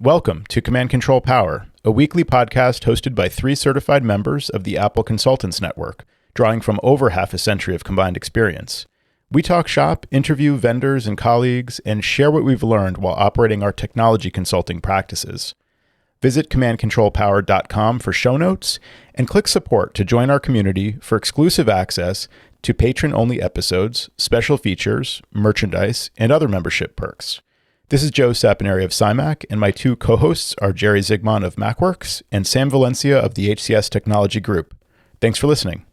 Welcome to Command Control Power, a weekly podcast hosted by 3 certified members of the Apple Consultants Network, drawing from over half a century of combined experience. We talk shop, interview vendors and colleagues, and share what we've learned while operating our technology consulting practices. Visit commandcontrolpower.com for show notes and click support to join our community for exclusive access to patron-only episodes, special features, merchandise, and other membership perks. This is Joe Saponari of CyMac, and my 2 co-hosts are Jerry Zigman of MacWorks and Sam Valencia of the HCS Technology Group. Thanks for listening.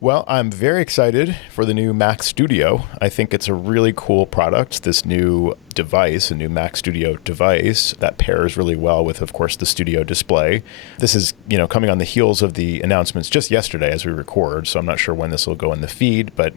Well, I'm very excited for the new Mac Studio. I think it's a really cool product, this new device, a new Mac Studio device that pairs really well with, of course, the Studio display. This is, coming on the heels of the announcements just yesterday as we record, so I'm not sure when this will go in the feed, but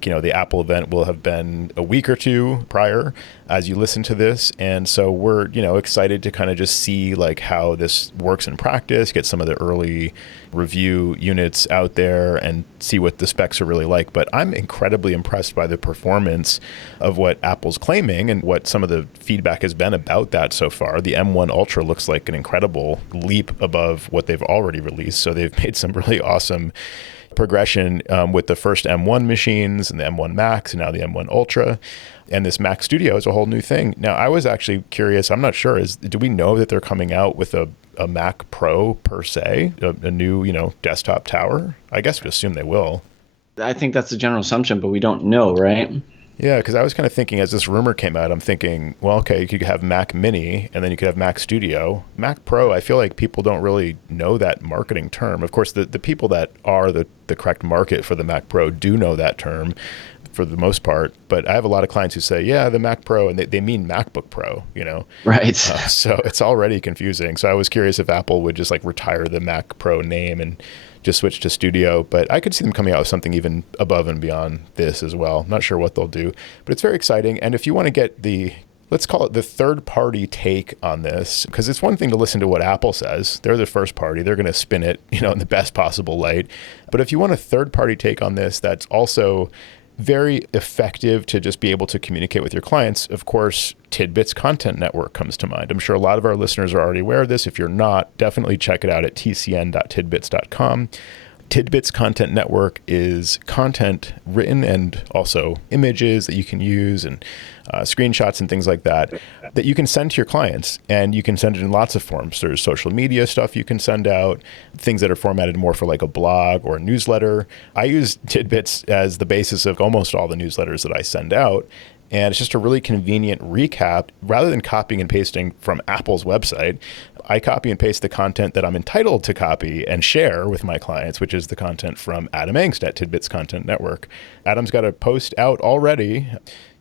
the Apple event will have been a week or 2 prior as you listen to this. And so we're, excited to kind of just see how this works in practice, get some of the early review units out there and see what the specs are really like. But I'm incredibly impressed by the performance of what Apple's claiming and what some of the feedback has been about that so far. The M1 Ultra looks like an incredible leap above what they've already released. So they've made some really awesome progression with the first M1 machines and the M1 Max and now the M1 Ultra. And this Mac Studio is a whole new thing. Now, I was actually curious, I'm not sure, do we know that they're coming out with a Mac Pro per se, a new, desktop tower? I guess we assume they will. I think that's the general assumption, but we don't know, right? Yeah, because I was kind of thinking as this rumor came out, I'm thinking, well, okay, you could have Mac Mini and then you could have Mac Studio. Mac Pro, I feel like people don't really know that marketing term. Of course, the people that are the correct market for the Mac Pro do know that term for the most part. But I have a lot of clients who say, yeah, the Mac Pro, and they mean MacBook Pro, Right. So it's already confusing. So I was curious if Apple would just retire the Mac Pro name and just switch to Studio, but I could see them coming out with something even above and beyond this as well. Not sure what they'll do, but it's very exciting. And if you want to get let's call it the third-party take on this, because it's one thing to listen to what Apple says. They're the first party. They're going to spin it, in the best possible light. But if you want a third-party take on this, that's also very effective to just be able to communicate with your clients. Of course, TidBITS Content Network comes to mind. I'm sure a lot of our listeners are already aware of this. If you're not, definitely check it out at tcn.tidbits.com. TidBITS Content Network is content written and also images that you can use and screenshots and things like that you can send to your clients. And you can send it in lots of forms. There's social media stuff you can send out, things that are formatted more for a blog or a newsletter. I use TidBITS as the basis of almost all the newsletters that I send out. And it's just a really convenient recap. Rather than copying and pasting from Apple's website, I copy and paste the content that I'm entitled to copy and share with my clients, which is the content from Adam Engst at TidBITS Content Network. Adam's got a post out already,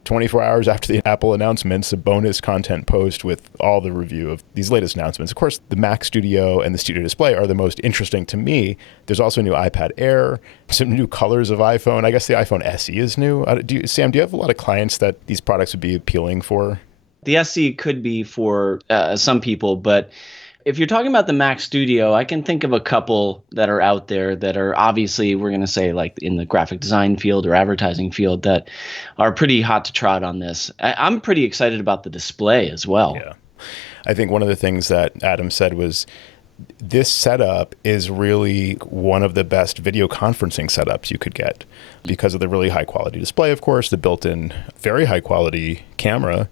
24 hours after the Apple announcements, a bonus content post with all the review of these latest announcements. Of course, the Mac Studio and the Studio Display are the most interesting to me. There's also a new iPad Air, some new colors of iPhone. I guess the iPhone SE is new. Sam, do you have a lot of clients that these products would be appealing for? The SE could be for some people, but if you're talking about the Mac Studio, I can think of a couple that are out there that are obviously, we're going to say in the graphic design field or advertising field, that are pretty hot to trot on this. I'm pretty excited about the display as well. Yeah. I think one of the things that Adam said was this setup is really one of the best video conferencing setups you could get because of the really high quality display, of course, the built-in very high quality camera,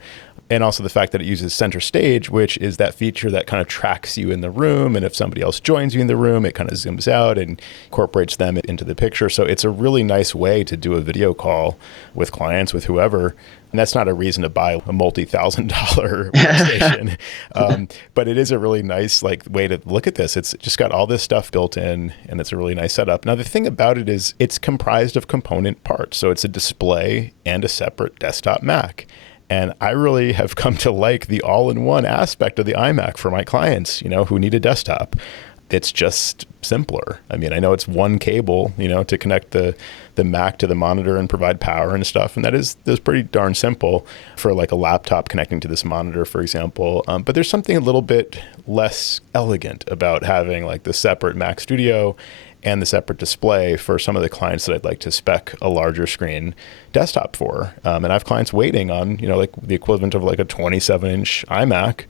and also the fact that it uses center stage, which is that feature that kind of tracks you in the room. And if somebody else joins you in the room, it kind of zooms out and incorporates them into the picture. So it's a really nice way to do a video call with clients, with whoever. And that's not a reason to buy a multi-$1,000 workstation. But it is a really nice way to look at this. It's just got all this stuff built in, and it's a really nice setup. Now, the thing about it is it's comprised of component parts. So it's a display and a separate desktop Mac. And I really have come to like the all-in-one aspect of the iMac for my clients, who need a desktop. It's just simpler. I mean, I know it's one cable, to connect the Mac to the monitor and provide power and stuff. And that's pretty darn simple for a laptop connecting to this monitor, for example. But there's something a little bit less elegant about having the separate Mac Studio and the separate display for some of the clients that I'd like to spec a larger screen desktop for. And I have clients waiting on, like the equivalent of like a 27-inch iMac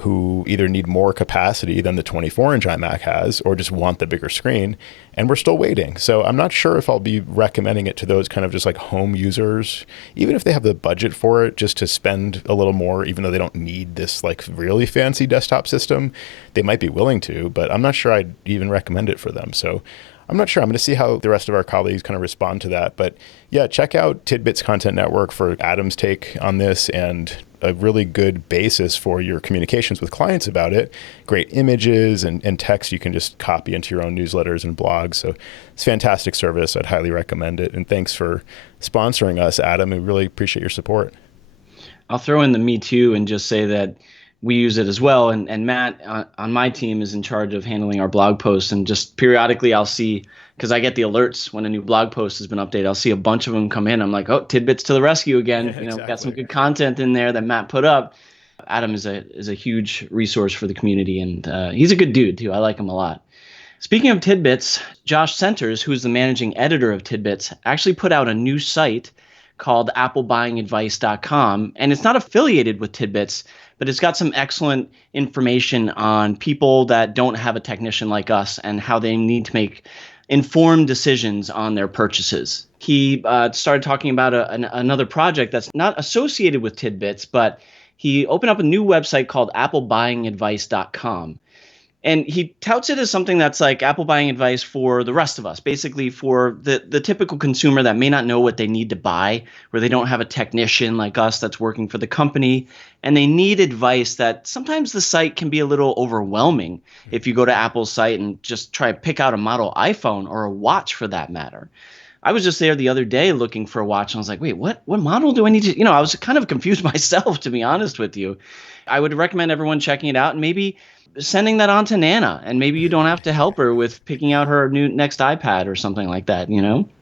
who either need more capacity than the 24-inch iMac has or just want the bigger screen. And we're still waiting. So I'm not sure if I'll be recommending it to those kind of just like home users, even if they have the budget for it, just to spend a little more, even though they don't need this like really fancy desktop system. They might be willing to, but I'm not sure I'd even recommend it for them. So I'm not sure. I'm going to see how the rest of our colleagues kind of respond to that. But yeah, check out TidBITS Content Network for Adam's take on this and a really good basis for your communications with clients about it. Great images and text you can just copy into your own newsletters and blogs. So it's a fantastic service. I'd highly recommend it. And thanks for sponsoring us, Adam. We really appreciate your support. I'll throw in the me too and just say that we use it as well. And Matt on my team is in charge of handling our blog posts. And just periodically I'll see, because I get the alerts when a new blog post has been updated, I'll see a bunch of them come in. I'm like, oh, TidBITS to the rescue again. Yeah, exactly. Got some good content in there that Matt put up. Adam is a huge resource for the community, and he's a good dude too. I like him a lot. Speaking of TidBITS, Josh Centers, who's the managing editor of TidBITS, actually put out a new site called applebuyingadvice.com, and it's not affiliated with TidBITS, but it's got some excellent information on people that don't have a technician like us and how they need to make informed decisions on their purchases. He started talking about another project that's not associated with TidBITS, but he opened up a new website called applebuyingadvice.com. And he touts it as something that's like Apple buying advice for the rest of us, basically for the typical consumer that may not know what they need to buy, where they don't have a technician like us that's working for the company, and they need advice that sometimes the site can be a little overwhelming if you go to Apple's site and just try to pick out a model iPhone or a watch for that matter. I was just there the other day looking for a watch, and I was like, wait, what model do I need to, I was kind of confused myself, to be honest with you. I would recommend everyone checking it out and maybe sending that on to Nana, and maybe you don't have to help her with picking out her new next iPad or something like that,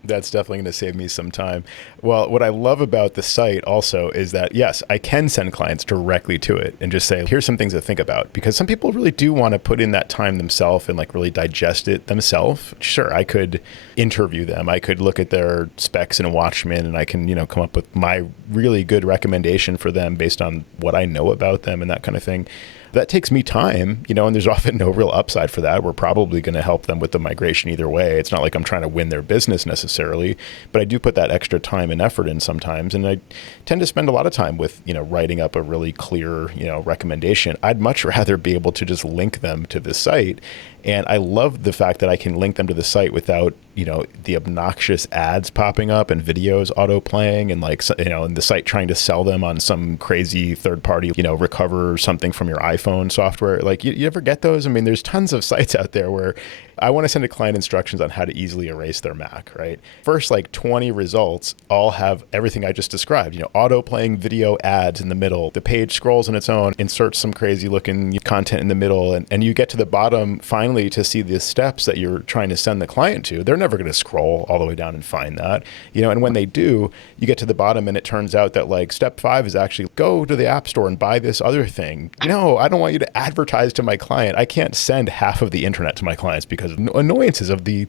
That's definitely going to save me some time. Well, what I love about the site also is that, yes, I can send clients directly to it and just say, here's some things to think about, because some people really do want to put in that time themselves and like really digest it themselves. Sure, I could interview them. I could look at their specs in Watchman, and I can, come up with my really good recommendation for them based on what I know about them and that kind of thing. That takes me time, and there's often no real upside for that. We're probably going to help them with the migration either way. It's not like I'm trying to win their business necessarily, but I do put that extra time and effort in sometimes. And I tend to spend a lot of time with, writing up a really clear, recommendation. I'd much rather be able to just link them to the site. And I love the fact that I can link them to the site without, the obnoxious ads popping up and videos auto playing and and the site trying to sell them on some crazy third party, recover something from your iPhone software. Like you ever get those? I mean, there's tons of sites out there where I want to send a client instructions on how to easily erase their Mac, right? First, 20 results all have everything I just described, auto playing video ads in the middle. The page scrolls on its own, inserts some crazy looking content in the middle. And you get to the bottom finally to see the steps that you're trying to send the client to. They're never going to scroll all the way down and find that, and when they do, you get to the bottom and it turns out that step 5 is actually go to the App Store and buy this other thing. No, I don't want you to advertise to my client. I can't send half of the internet to my clients because of annoyances of the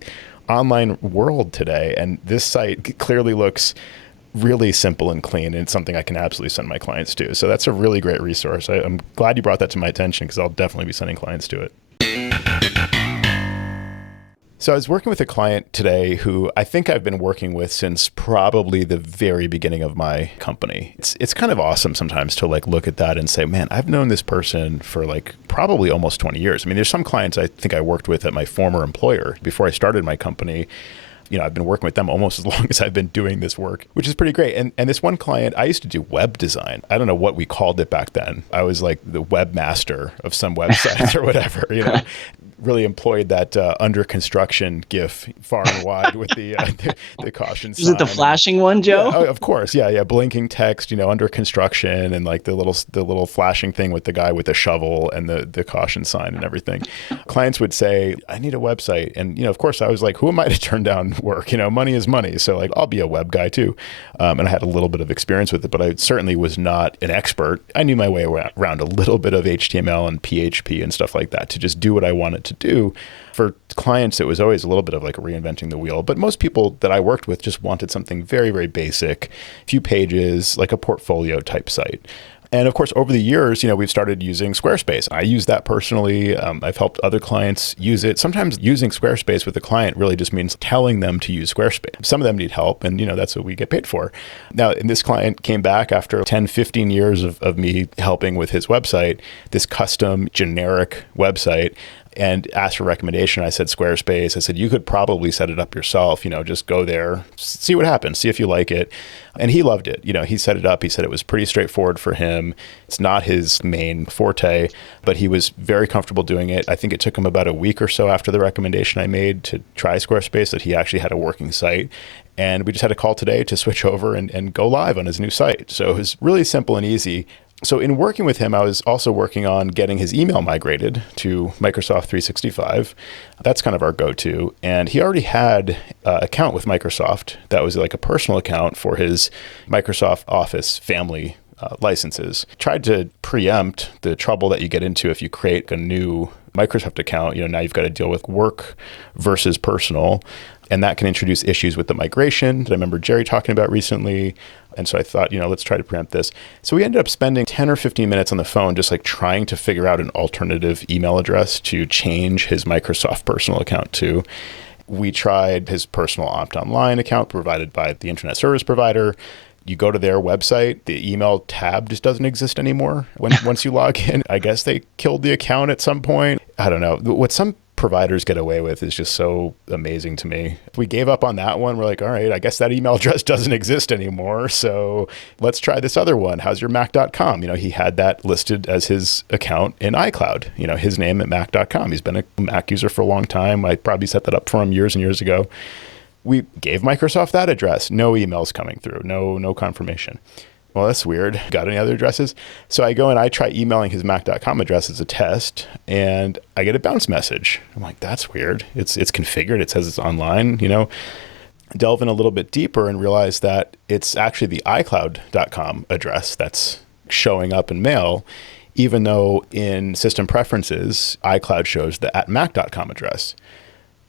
online world today. And this site clearly looks really simple and clean, and it's something I can absolutely send my clients to. So that's a really great resource. I'm glad you brought that to my attention because I'll definitely be sending clients to it. So I was working with a client today who I think I've been working with since probably the very beginning of my company. It's kind of awesome sometimes to look at that and say, man, I've known this person for probably almost 20 years. I mean, there's some clients I think I worked with at my former employer before I started my company. I've been working with them almost as long as I've been doing this work, which is pretty great. And this one client, I used to do web design. I don't know what we called it back then. I was like the webmaster of some websites or whatever, really employed that under construction GIF far and wide with the caution sign. Is it the flashing one, Joe? Yeah, of course. Yeah. Blinking text, under construction, and the little flashing thing with the guy with the shovel and the caution sign and everything. Clients would say, I need a website. And, of course I was like, who am I to turn down work? Money is money. So I'll be a web guy too. And I had a little bit of experience with it, but I certainly was not an expert. I knew my way around a little bit of HTML and PHP and stuff like that to just do what I wanted to do. For clients, it was always a little bit of reinventing the wheel. But most people that I worked with just wanted something very, very basic, few pages, like a portfolio type site. And of course, over the years, we've started using Squarespace. I use that personally. I've helped other clients use it. Sometimes using Squarespace with a client really just means telling them to use Squarespace. Some of them need help, and that's what we get paid for. Now, and this client came back after 10, 15 years of me helping with his website, this custom generic website, and asked for a recommendation. I said, Squarespace. I said, you could probably set it up yourself, just go there, see what happens, see if you like it. And he loved it. He set it up. He said it was pretty straightforward for him. It's not his main forte, but he was very comfortable doing it. I think it took him about a week or so after the recommendation I made to try Squarespace that he actually had a working site. And we just had a call today to switch over and go live on his new site. So it was really simple and easy. So in working with him, I was also working on getting his email migrated to Microsoft 365. That's kind of our go-to. And he already had an account with Microsoft that was like a personal account for his Microsoft Office family licenses. Tried to preempt the trouble that you get into if you create a new Microsoft account. Now you've got to deal with work versus personal. And that can introduce issues with the migration that I remember Jerry talking about recently. And so I thought, let's try to preempt this. So we ended up spending 10 or 15 minutes on the phone just like trying to figure out an alternative email address to change his Microsoft personal account to. We tried his personal Opt Online account provided by the internet service provider. You go to their website, the email tab just doesn't exist anymore once you log in. I guess they killed the account at some point. I don't know. What some providers get away with is just so amazing to me. We gave up on that one. We're like, all right, I guess that email address doesn't exist anymore. So let's try this other one. How's your Mac.com? He had that listed as his account in iCloud, his name at Mac.com. He's been a Mac user for a long time. I probably set that up for him years and years ago. We gave Microsoft that address. No emails coming through. No confirmation. Well, that's weird. Got any other addresses? So I go and I try emailing his Mac.com address as a test, and I get a bounce message. I'm like, that's weird. It's configured. It says it's online, Delve in a little bit deeper and realize that it's actually the iCloud.com address that's showing up in mail, even though in system preferences, iCloud shows the @mac.com address.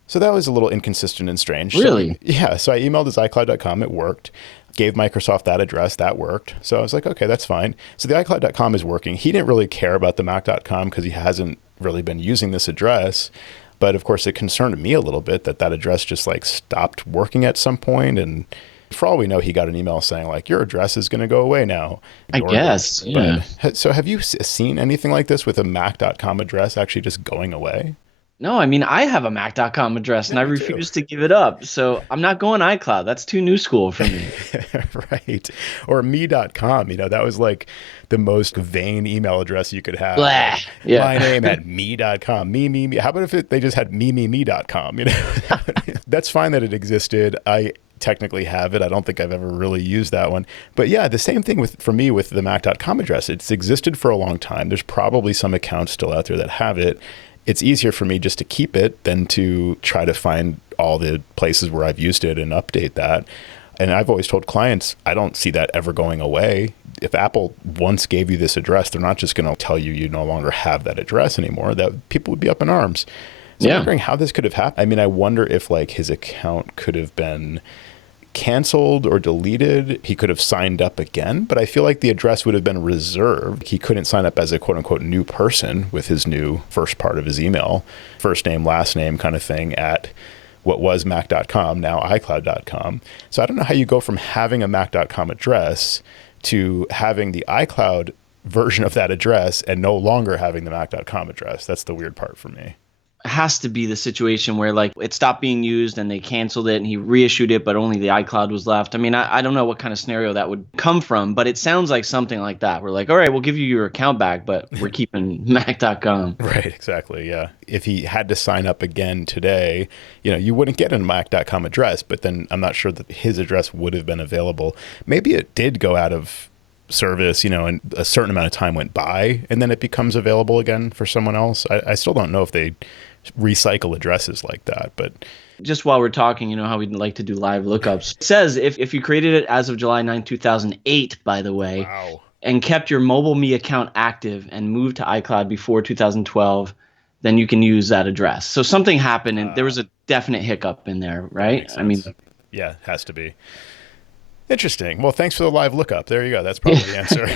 So that was a little inconsistent and strange. Really? So I emailed his iCloud.com. It worked. Gave Microsoft that address. That worked. So I was like, okay, that's fine. So the iCloud.com is working. He didn't really care about the Mac.com because he hasn't really been using this address. But of course, it concerned me a little bit that address just like stopped working at some point. And for all we know, he got an email saying like, your address is going to go away now. I guess, yeah. So have you seen anything like this with a Mac.com address actually just going away? No, I mean, I have a Mac.com address and I refuse to give it up. So I'm not going iCloud. That's too new school for me. Right. Or me.com, that was like the most vain email address you could have. Blah. Yeah. My name at me.com. Me. How about if they just had me.com, That's fine that it existed. I technically have it. I don't think I've ever really used that one. But yeah, the same thing for me with the Mac.com address. It's existed for a long time. There's probably some accounts still out there that have it. It's easier for me just to keep it than to try to find all the places where I've used it and update that. And I've always told clients, I don't see that ever going away. If Apple once gave you this address, they're not just going to tell you no longer have that address anymore. That people would be up in arms. So I'm wondering how this could have happened. I mean, I wonder if like his account could have been canceled or deleted. He could have signed up again, but I feel like the address would have been reserved. He couldn't sign up as a quote unquote new person with his new first part of his email, first name, last name kind of thing at what was Mac.com, now iCloud.com. So I don't know how you go from having a Mac.com address to having the iCloud version of that address and no longer having the Mac.com address. That's the weird part for me. Has to be the situation where like it stopped being used and they canceled it and he reissued it, but only the iCloud was left. I mean, I don't know what kind of scenario that would come from, but it sounds like something like that. We're like, all right, we'll give you your account back, but we're keeping Mac.com. Right, exactly, yeah. If he had to sign up again today, you wouldn't get a Mac.com address, but then I'm not sure that his address would have been available. Maybe it did go out of service, and a certain amount of time went by and then it becomes available again for someone else. I still don't know if they recycle addresses like that, but just while we're talking, how we'd like to do live lookups. It says if you created it as of July 9, 2008, by the way, wow, and kept your mobile me account active and moved to iCloud before 2012, then you can use that address. So something happened and there was a definite hiccup in there, right? I mean, yeah, it has to be. Interesting. Well, thanks for the live lookup. There you go. That's probably the answer.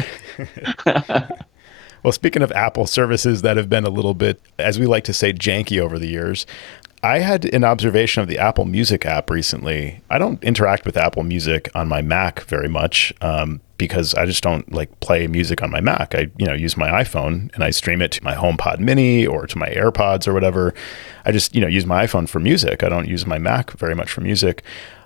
Well, speaking of Apple services that have been a little bit, as we like to say, janky over the years, I had an observation of the Apple Music app recently. I don't interact with Apple Music on my Mac very much because I just don't like play music on my Mac. I use my iPhone and I stream it to my HomePod Mini or to my AirPods or whatever. I just use my iPhone for music. I don't use my Mac very much for music.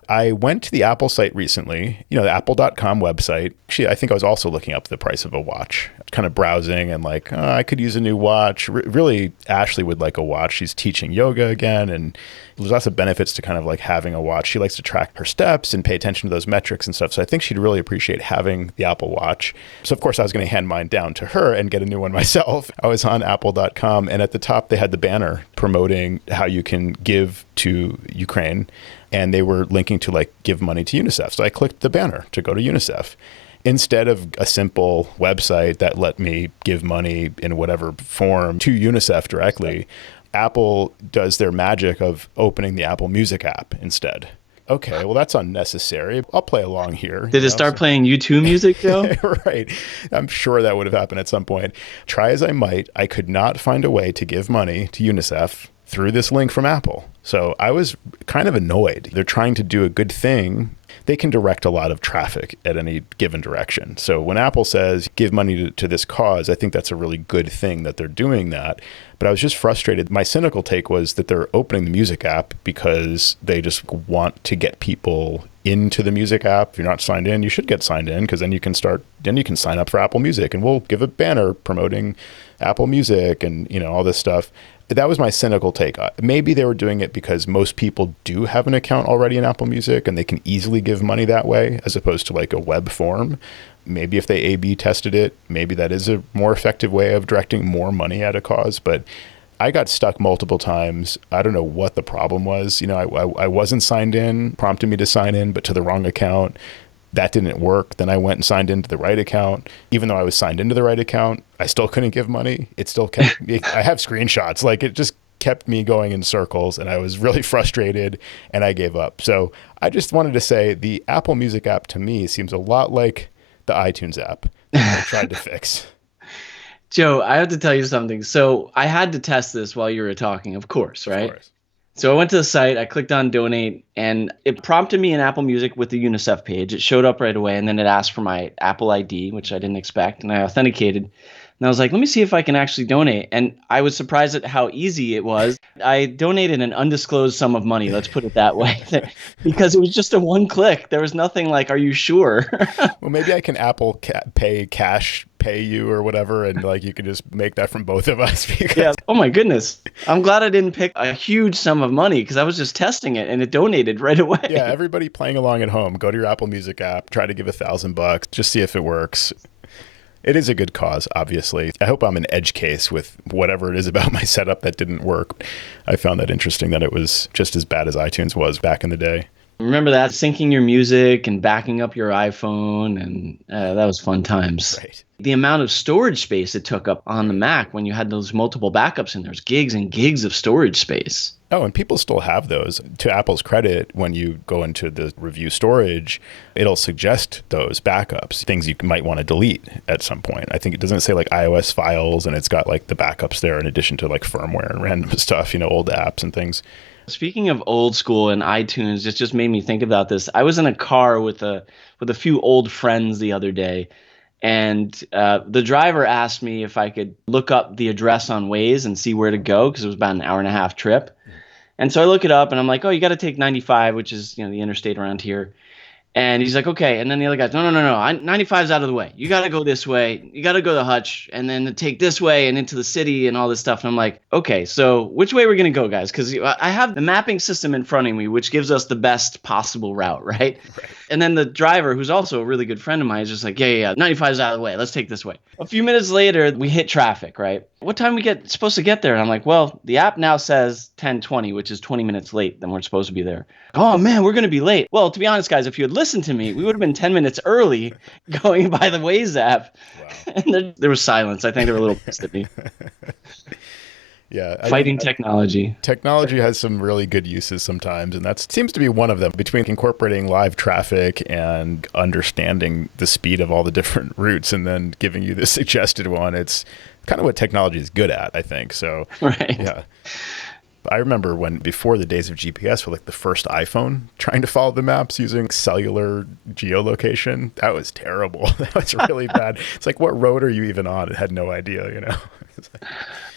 I went to the Apple site recently, the apple.com website. Actually, I think I was also looking up the price of a watch, kind of browsing and like, I could use a new watch. Really, Ashley would like a watch. She's teaching yoga again. And there's lots of benefits to kind of like having a watch. She likes to track her steps and pay attention to those metrics and stuff. So I think she'd really appreciate having the Apple Watch. So of course, I was going to hand mine down to her and get a new one myself. I was on apple.com and at the top, they had the banner promoting how you can give to Ukraine. And they were linking to like give money to UNICEF. So I clicked the banner to go to UNICEF instead of a simple website that let me give money in whatever form to UNICEF directly. Apple does their magic of opening the Apple Music app instead. Okay, well, that's unnecessary. I'll play along here. Did it start playing U2 music, Joe? Right. I'm sure that would have happened at some point. Try as I might, I could not find a way to give money to UNICEF through this link from Apple. So I was kind of annoyed. They're trying to do a good thing. They can direct a lot of traffic at any given direction. So when Apple says give money to this cause, I think that's a really good thing that they're doing that. But I was just frustrated. My cynical take was that they're opening the music app because they just want to get people into the music app. If you're not signed in, you should get signed in because then you can sign up for Apple Music and we'll give a banner promoting Apple Music and all this stuff. That was my cynical take. Maybe they were doing it because most people do have an account already in Apple Music and they can easily give money that way as opposed to like a web form. Maybe if they A/B tested it, maybe that is a more effective way of directing more money at a cause. But I got stuck multiple times. I don't know what the problem was. I wasn't signed in, prompted me to sign in, but to the wrong account. That didn't work. Then I went and signed into the right account. Even though I was signed into the right account, I still couldn't give money. It still kept me, I have screenshots. Like it just kept me going in circles and I was really frustrated and I gave up. So I just wanted to say the Apple Music app to me seems a lot like the iTunes app that I tried to fix. Joe, I have to tell you something. So I had to test this while you were talking, of course, right? Of course. So I went to the site, I clicked on donate, and it prompted me in Apple Music with the UNICEF page. It showed up right away, and then it asked for my Apple ID, which I didn't expect, and I authenticated. And I was like, let me see if I can actually donate. And I was surprised at how easy it was. I donated an undisclosed sum of money, let's put it that way, because it was just a one click. There was nothing like, are you sure? Well, maybe I can Apple pay you or whatever, and like you can just make that from both of us. Yeah. Oh my goodness. I'm glad I didn't pick a huge sum of money because I was just testing it and it donated right away. Yeah, everybody playing along at home, go to your Apple Music app, try to give $1,000, just see if it works. It is a good cause, obviously. I hope I'm an edge case with whatever it is about my setup that didn't work. I found that interesting that it was just as bad as iTunes was back in the day. Remember that? Syncing your music and backing up your iPhone, and that was fun times. Right. The amount of storage space it took up on the Mac when you had those multiple backups, and there's gigs and gigs of storage space. Oh, and people still have those. To Apple's credit, when you go into the review storage, it'll suggest those backups, things you might want to delete at some point. I think it doesn't say like iOS files, and it's got like the backups there in addition to like firmware and random stuff, old apps and things. Speaking of old school and iTunes, it just made me think about this. I was in a car with a few old friends the other day, and the driver asked me if I could look up the address on Waze and see where to go because it was about an hour and a half trip. And so I look it up and I'm like, oh, you got to take 95, which is the interstate around here. And he's like, okay. And then the other guy's, no. 95's out of the way. You got to go this way. You got to go to Hutch and then take this way and into the city and all this stuff. And I'm like, okay, so which way are we going to go, guys? Because I have the mapping system in front of me, which gives us the best possible route, right? And then the driver, who's also a really good friend of mine, is just like, yeah, 95's out of the way. Let's take this way. A few minutes later, we hit traffic, right? What time we supposed to get there? And I'm like, well, the app now says 10:20, which is 20 minutes late than we're supposed to be there. Oh, man, we're going to be late. Well, to be honest, guys, if you had listened to me, we would have been 10 minutes early going by the Waze app. Wow. And there was silence. I think they were a little pissed at me. Yeah. Fighting technology. Technology has some really good uses sometimes, and that seems to be one of them. Between incorporating live traffic and understanding the speed of all the different routes and then giving you the suggested one, it's kind of what technology is good at, I think. So, Right. yeah. I remember when, before the days of GPS, with like the first iPhone, trying to follow the maps using cellular geolocation. That was terrible. That was really bad. It's like, what road are you even on? I had no idea, you know?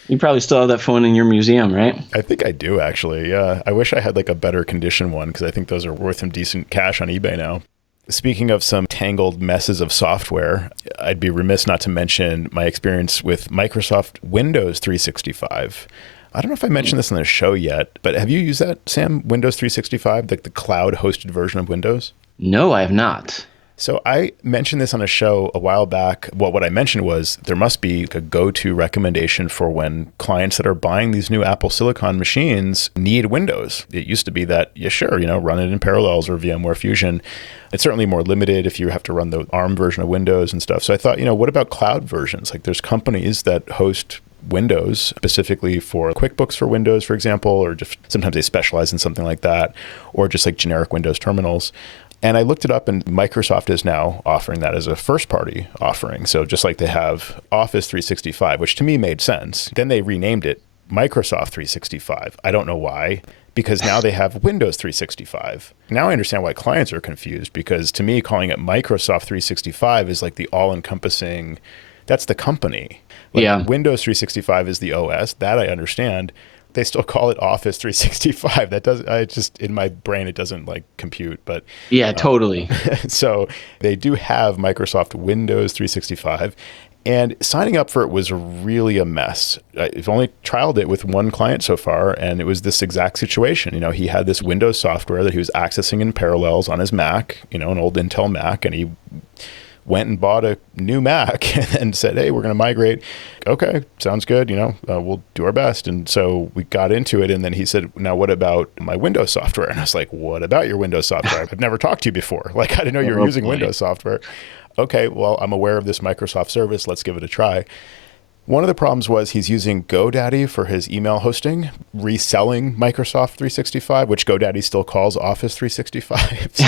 You probably still have that phone in your museum, right? I think I do, actually. Yeah. I wish I had like a better condition one, because I think those are worth some decent cash on eBay now. Speaking of some tangled messes of software, I'd be remiss not to mention my experience with Microsoft Windows 365. I don't know if I mentioned this on the show yet, but have you used that, Sam? Windows 365, like the cloud-hosted version of Windows? No, I have not. So I mentioned this on a show a while back. Well, what I mentioned was there must be a go-to recommendation for when clients that are buying these new Apple Silicon machines need Windows. It used to be that, yeah, sure, run it in Parallels or VMware Fusion. It's certainly more limited if you have to run the ARM version of Windows and stuff. So I thought, what about cloud versions? Like there's companies that host Windows specifically for QuickBooks for Windows, for example, or just sometimes they specialize in something like that, or just like generic Windows terminals. And I looked it up, and Microsoft is now offering that as a first-party offering. So just like they have Office 365, which to me made sense. Then they renamed it Microsoft 365. I don't know why, because now they have Windows 365. Now I understand why clients are confused, because to me, calling it Microsoft 365 is like the all-encompassing, that's the company. Like yeah. Windows 365 is the OS. That I understand. They still call it Office 365. That doesn't, I just, in my brain, it doesn't like compute, but yeah, totally. So they do have Microsoft Windows 365, and signing up for it was really a mess. I've only trialed it with one client so far, and it was this exact situation. He had this Windows software that he was accessing in Parallels on his Mac, an old Intel Mac, and he went and bought a new Mac and then said, hey, we're going to migrate. Okay, sounds good. We'll do our best. And so we got into it. And then he said, now what about my Windows software? And I was like, what about your Windows software? I've never talked to you before. Like, I didn't know you were using Windows software. Okay, well, I'm aware of this Microsoft service. Let's give it a try. One of the problems was he's using GoDaddy for his email hosting, reselling Microsoft 365, which GoDaddy still calls Office 365. So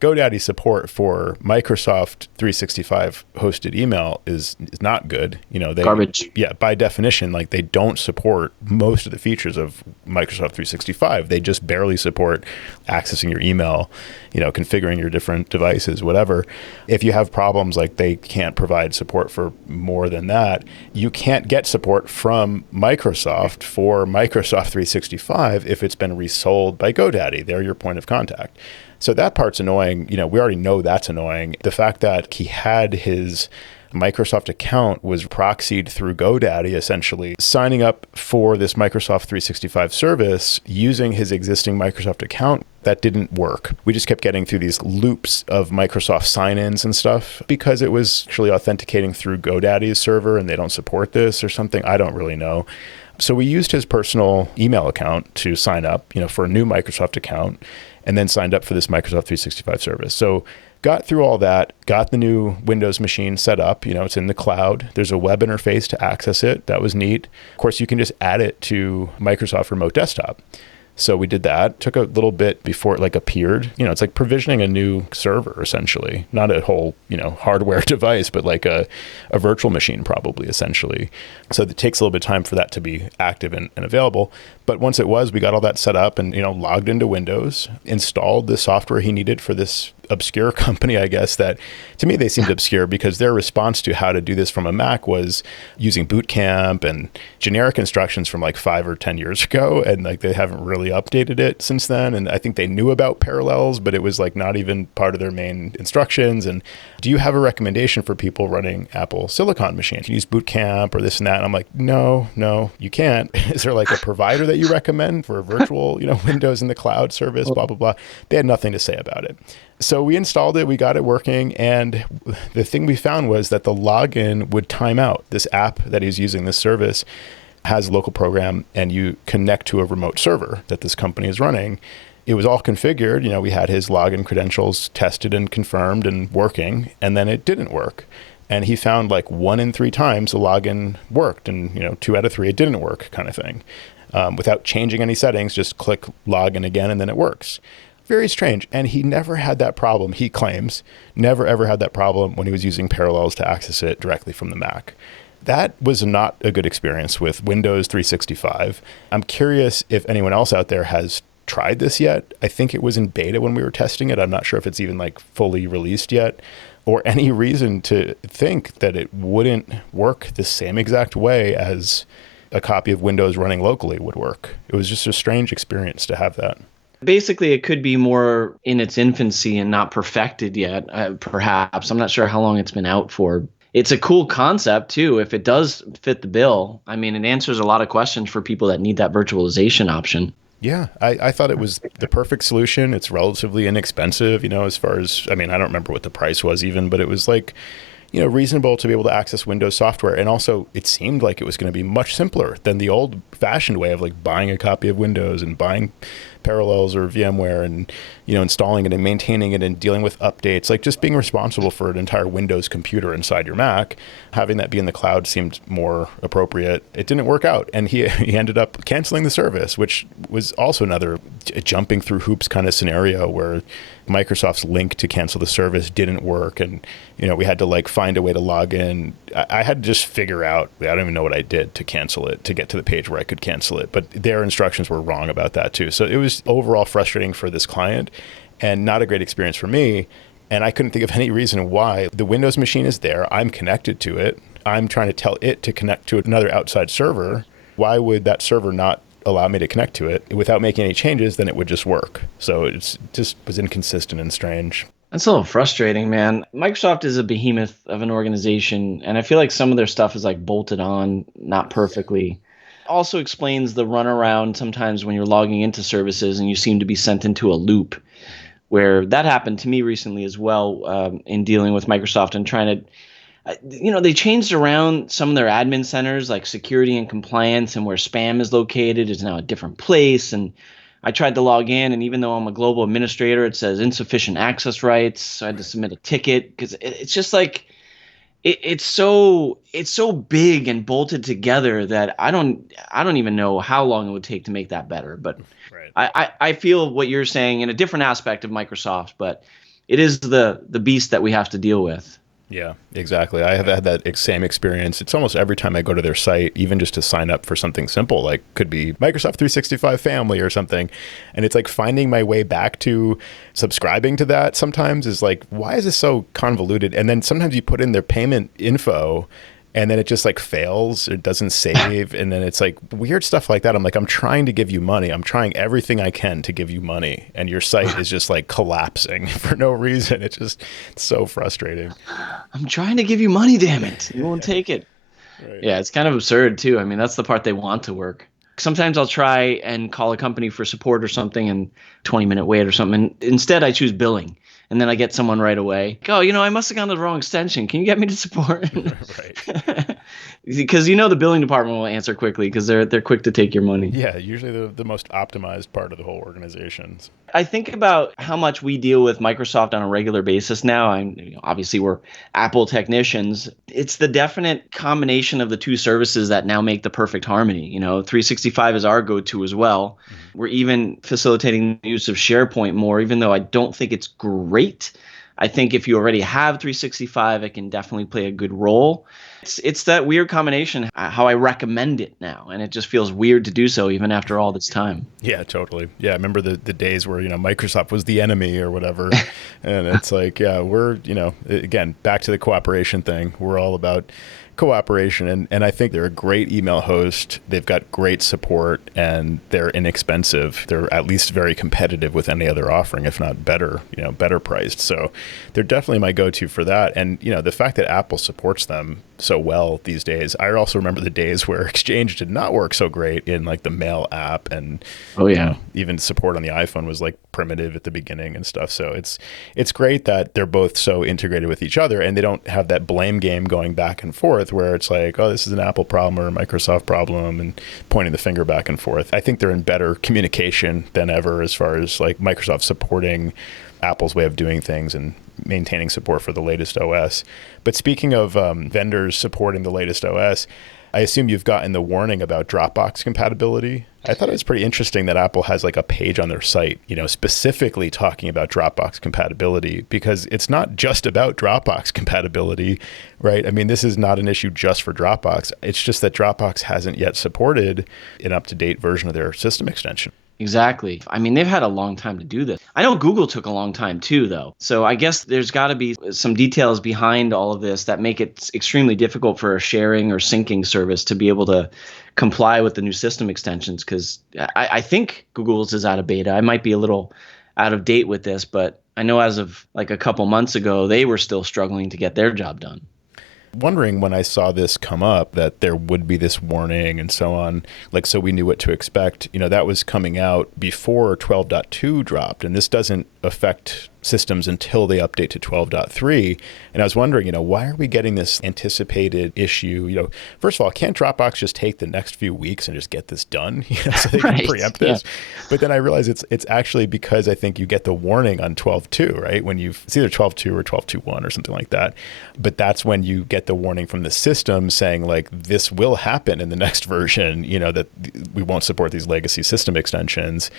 GoDaddy support for Microsoft 365 hosted email is not good. Garbage. Yeah, by definition, like they don't support most of the features of Microsoft 365. They just barely support accessing your email, configuring your different devices, whatever. If you have problems, like they can't provide support for more than that, you can't get support from Microsoft for Microsoft 365 if it's been resold by GoDaddy. They're your point of contact. So that part's annoying. We already know that's annoying. The fact that he had his Microsoft account was proxied through GoDaddy, essentially signing up for this Microsoft 365 service using his existing Microsoft account. That didn't work. We just kept getting through these loops of Microsoft sign-ins and stuff because it was actually authenticating through GoDaddy's server and they don't support this or something. I don't really know. So we used his personal email account to sign up, for a new Microsoft account, and then signed up for this Microsoft 365 service. So got through all that, got the new Windows machine set up. It's in the cloud. There's a web interface to access it. That was neat. Of course, you can just add it to Microsoft Remote Desktop. So we did that. Took a little bit before it appeared. It's like provisioning a new server, essentially. Not a whole, hardware device, but like a virtual machine probably, essentially. So it takes a little bit of time for that to be active and available. But once it was, we got all that set up and, logged into Windows, installed the software he needed for this obscure company, I guess, that to me, they seemed obscure because their response to how to do this from a Mac was using Boot Camp and generic instructions from 5 or 10 years ago. And they haven't really updated it since then. And I think they knew about Parallels, but it was not even part of their main instructions. And do you have a recommendation for people running Apple Silicon machines? Can you use Boot Camp or this and that? And I'm like, no, you can't. Is there a provider that you recommend for a virtual, Windows in the cloud service, blah, blah, blah? They had nothing to say about it. So we installed it, we got it working, and the thing we found was that the login would time out. This app that he's using, this service, has a local program, and you connect to a remote server that this company is running. It was all configured. We had his login credentials tested and confirmed and working, and then it didn't work. And he found like 1 in 3 times the login worked, and 2 out of 3 it didn't work, kind of thing. Without changing any settings, just click login again and then it works. Very strange. And he never had that problem, he claims, never ever had that problem when he was using Parallels to access it directly from the Mac. That was not a good experience with Windows 365. I'm curious if anyone else out there has tried this yet. I think it was in beta when we were testing it. I'm not sure if it's even like fully released yet, or any reason to think that it wouldn't work the same exact way as a copy of Windows running locally would work. It was just a strange experience to have that. Basically, it could be more in its infancy and not perfected yet, perhaps. I'm not sure how long it's been out for. It's a cool concept, too, if it does fit the bill. I mean, it answers a lot of questions for people that need that virtualization option. Yeah, I thought it was the perfect solution. It's relatively inexpensive, as far as, I don't remember what the price was even, but it was like, reasonable to be able to access Windows software. And also it seemed like it was going to be much simpler than the old fashioned way of like buying a copy of Windows and buying Parallels or VMware and, installing it and maintaining it and dealing with updates, like just being responsible for an entire Windows computer inside your Mac. Having that be in the cloud seemed more appropriate. It didn't work out. And he ended up canceling the service, which was also another jumping through hoops kind of scenario where Microsoft's link to cancel the service didn't work. And, we had to like find a way to log in. I had to just figure out, I don't even know what I did to cancel it, to get to the page where I could cancel it. But their instructions were wrong about that too. So it was overall frustrating for this client and not a great experience for me. And I couldn't think of any reason why. The Windows machine is there. I'm connected to it. I'm trying to tell it to connect to another outside server. Why would that server not allow me to connect to it without making any changes? Then it would just work. So it just was inconsistent and strange. That's a little frustrating, man. Microsoft is a behemoth of an organization, and I feel like some of their stuff is like bolted on, not perfectly. Also explains the runaround sometimes when you're logging into services and you seem to be sent into a loop, where that happened to me recently as well, in dealing with Microsoft and trying to, they changed around some of their admin centers, like security and compliance, and where spam is located is now a different place. And I tried to log in, and even though I'm a global administrator, it says insufficient access rights. So I had to submit a ticket because it's just like it's so big and bolted together that I don't even know how long it would take to make that better. But right. I feel what you're saying in a different aspect of Microsoft, but it is the beast that we have to deal with. Yeah, exactly. I have had that same experience. It's almost every time I go to their site, even just to sign up for something simple, like could be Microsoft 365 Family or something. And it's like finding my way back to subscribing to that sometimes is like, why is this so convoluted? And then sometimes you put in their payment info and then it just like fails, it doesn't save. And then it's like weird stuff like that. I'm like, I'm trying to give you money. I'm trying everything I can to give you money. And your site is just like collapsing for no reason. It's so frustrating. I'm trying to give you money, damn it. You won't take it. Right. Yeah, it's kind of absurd too. I mean, that's the part they want to work. Sometimes I'll try and call a company for support or something and 20-minute wait or something. And instead I choose billing. And then I get someone right away. Oh, I must have gone to the wrong extension. Can you get me to support? Right. Because the billing department will answer quickly because they're quick to take your money. Yeah, usually the most optimized part of the whole organization. I think about how much we deal with Microsoft on a regular basis now. Obviously, we're Apple technicians. It's the definite combination of the two services that now make the perfect harmony. 365 is our go-to as well. Mm-hmm. We're even facilitating the use of SharePoint more, even though I don't think it's great. I think if you already have 365, it can definitely play a good role. It's that weird combination, how I recommend it now. And it just feels weird to do so even after all this time. Yeah, totally. Yeah, I remember the days where, Microsoft was the enemy or whatever. And it's like, yeah, we're, again, back to the cooperation thing. We're all about cooperation. And I think they're a great email host. They've got great support and they're inexpensive. They're at least very competitive with any other offering, if not better, better priced. So they're definitely my go-to for that. And, the fact that Apple supports them so well these days. I also remember the days where Exchange did not work so great in like the Mail app, and even support on the iPhone was like primitive at the beginning and stuff. So it's great that they're both so integrated with each other and they don't have that blame game going back and forth where it's like, oh, this is an Apple problem or a Microsoft problem and pointing the finger back and forth. I think they're in better communication than ever as far as like Microsoft supporting Apple's way of doing things and maintaining support for the latest OS. But speaking of vendors supporting the latest OS, I assume you've gotten the warning about Dropbox compatibility. I thought it was pretty interesting that Apple has like a page on their site, specifically talking about Dropbox compatibility, because it's not just about Dropbox compatibility, right? I mean, this is not an issue just for Dropbox. It's just that Dropbox hasn't yet supported an up-to-date version of their system extension. Exactly. I mean, they've had a long time to do this. I know Google took a long time too, though. So I guess there's got to be some details behind all of this that make it extremely difficult for a sharing or syncing service to be able to comply with the new system extensions. Because I think Google's is out of beta. I might be a little out of date with this, but I know as of like a couple months ago, they were still struggling to get their job done. Wondering when I saw this come up that there would be this warning and so on, like, so we knew what to expect. That was coming out before 12.2 dropped, and this doesn't affect systems until they update to 12.3. And I was wondering, why are we getting this anticipated issue? First of all, can't Dropbox just take the next few weeks and just get this done, so they can preempt this? Yeah. But then I realized it's actually because I think you get the warning on 12.2, right? When it's either 12.2 or 12.2.1 or something like that. But that's when you get the warning from the system saying like, this will happen in the next version, that we won't support these legacy system extensions.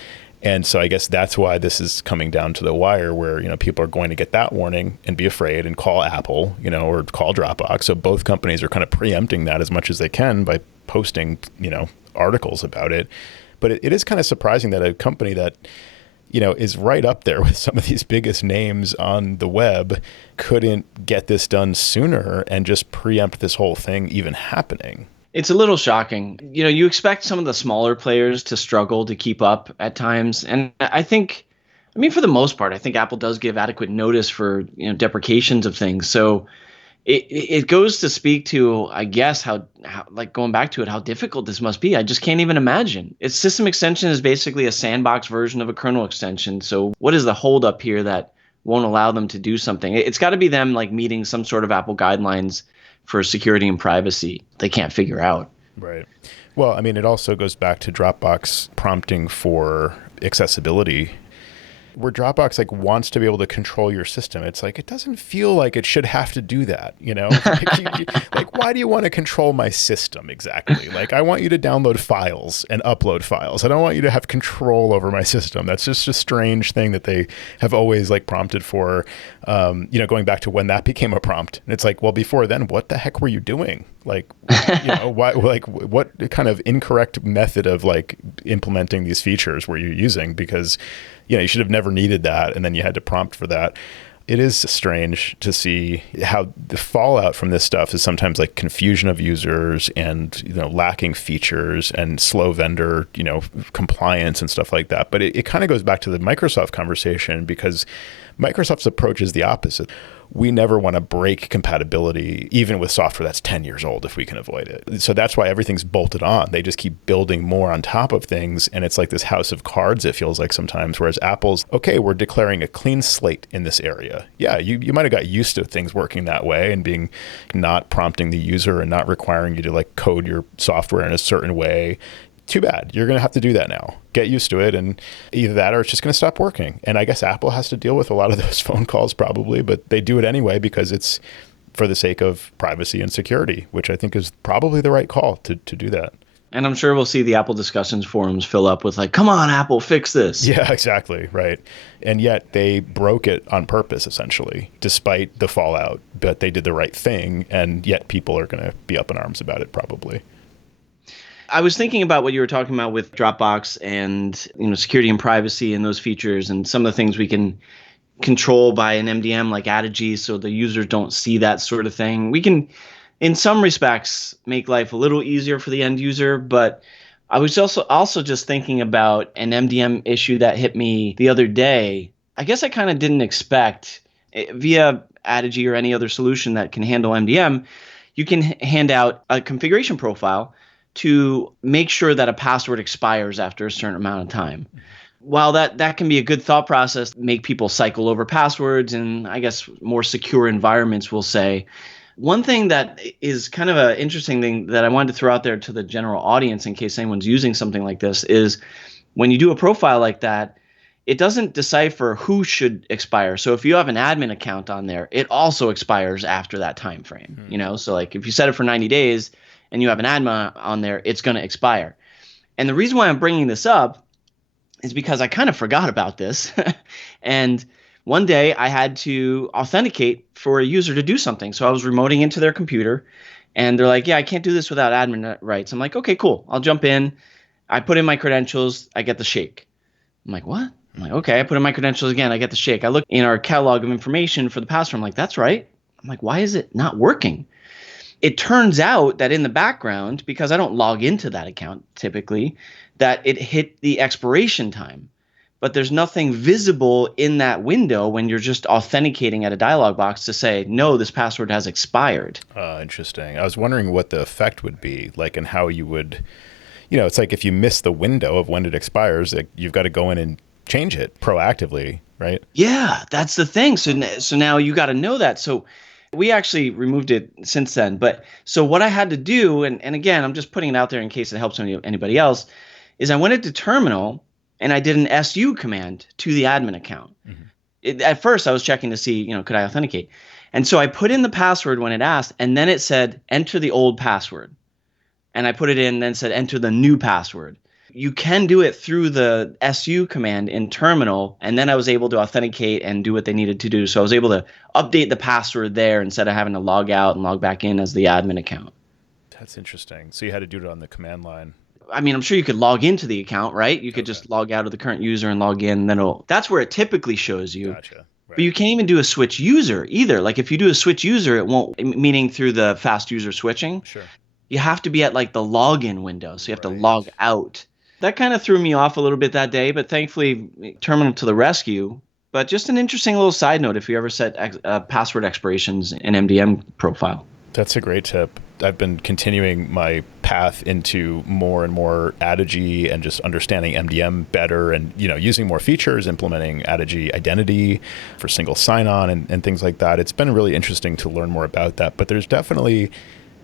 And so I guess that's why this is coming down to the wire where, people are going to get that warning and be afraid and call Apple, or call Dropbox. So both companies are kind of preempting that as much as they can by posting, articles about it. But it is kind of surprising that a company that, is right up there with some of these biggest names on the web couldn't get this done sooner and just preempt this whole thing even happening. It's a little shocking. You expect some of the smaller players to struggle to keep up at times. And for the most part, I think Apple does give adequate notice for, deprecations of things. So it goes to speak to, I guess, how like going back to it, how difficult this must be. I just can't even imagine. Its system extension is basically a sandbox version of a kernel extension. So what is the holdup here that won't allow them to do something? It's got to be them like meeting some sort of Apple guidelines for security and privacy they can't figure out. Right. Well, it also goes back to Dropbox prompting for accessibility, where Dropbox wants to be able to control your system. It's like, it doesn't feel like it should have to do that, why do you want to control my system exactly? I want you to download files and upload files. I don't want you to have control over my system. That's just a strange thing that they have always prompted for, going back to when that became a prompt. And it's like, well, before then, what the heck were you doing? Why, what kind of incorrect method of implementing these features were you using? Because, you should have never needed that. And then you had to prompt for that. It is strange to see how the fallout from this stuff is sometimes confusion of users and, lacking features and slow vendor, compliance and stuff like that. But it kind of goes back to the Microsoft conversation, because Microsoft's approach is the opposite. We never want to break compatibility, even with software that's 10 years old, if we can avoid it. So that's why everything's bolted on. They just keep building more on top of things. And it's like this house of cards, it feels like sometimes, whereas Apple's, okay, we're declaring a clean slate in this area. Yeah, you might have got used to things working that way and being not prompting the user and not requiring you to code your software in a certain way. Too bad. You're going to have to do that now. Get used to it. And either that or it's just going to stop working. And I guess Apple has to deal with a lot of those phone calls probably, but they do it anyway because it's for the sake of privacy and security, which I think is probably the right call to do that. And I'm sure we'll see the Apple discussions forums fill up with come on, Apple, fix this. Yeah, exactly. Right. And yet they broke it on purpose, essentially, despite the fallout. But they did the right thing. And yet people are going to be up in arms about it probably. I was thinking about what you were talking about with Dropbox and security and privacy and those features and some of the things we can control by an MDM like Addigy so the users don't see that sort of thing. We can, in some respects, make life a little easier for the end user, but I was also just thinking about an MDM issue that hit me the other day. I guess I kind of didn't expect via Addigy or any other solution that can handle MDM, you can hand out a configuration profile to make sure that a password expires after a certain amount of time. While that can be a good thought process, make people cycle over passwords and I guess more secure environments, we'll say. One thing that is kind of an interesting thing that I wanted to throw out there to the general audience in case anyone's using something like this is when you do a profile like that, it doesn't decipher who should expire. So if you have an admin account on there, it also expires after that time frame. So like if you set it for 90 days and you have an admin on there, it's going to expire. And the reason why I'm bringing this up is because I kind of forgot about this. And one day I had to authenticate for a user to do something. So I was remoting into their computer and they're like, yeah, I can't do this without admin rights. I'm like, okay, cool. I'll jump in. I put in my credentials. I get the shake. I'm like, what? I'm like, okay, I put in my credentials again. I get the shake. I look in our catalog of information for the password. I'm like, that's right. I'm like, why is it not working? It turns out that in the background, because I don't log into that account typically, that it hit the expiration time. But there's nothing visible in that window when you're just authenticating at a dialog box to say, no, this password has expired. Interesting. I was wondering what the effect would be, like, and how you would, it's like if you miss the window of when it expires, like, you've got to go in and change it proactively, right? Yeah, that's the thing. So now you got to know that. So we actually removed it since then. But so what I had to do, and again, I'm just putting it out there in case it helps anybody else, is I went into terminal and I did an SU command to the admin account. At first, I was checking to see, could I authenticate? And so I put in the password when it asked, and then it said, enter the old password. And I put it in, then said, enter the new password. You can do it through the SU command in terminal, and then I was able to authenticate and do what they needed to do. So I was able to update the password there instead of having to log out and log back in as the admin account. That's interesting. So you had to do it on the command line. I mean, I'm sure you could log into the account, right? You could just log out of the current user and log in, and then that's where it typically shows you. Gotcha. Right. But you can't even do a switch user either. Like if you do a switch user, it won't, meaning through the fast user switching. Sure. You have to be at like the login window. So you have to log out. That kind of threw me off a little bit that day, but thankfully terminal to the rescue. But just an interesting little side note if you ever set password expirations in MDM profile. That's a great tip. I've been continuing my path into more and more Addigy and just understanding MDM better and, using more features, implementing Addigy identity for single sign-on and things like that. It's been really interesting to learn more about that. But there's definitely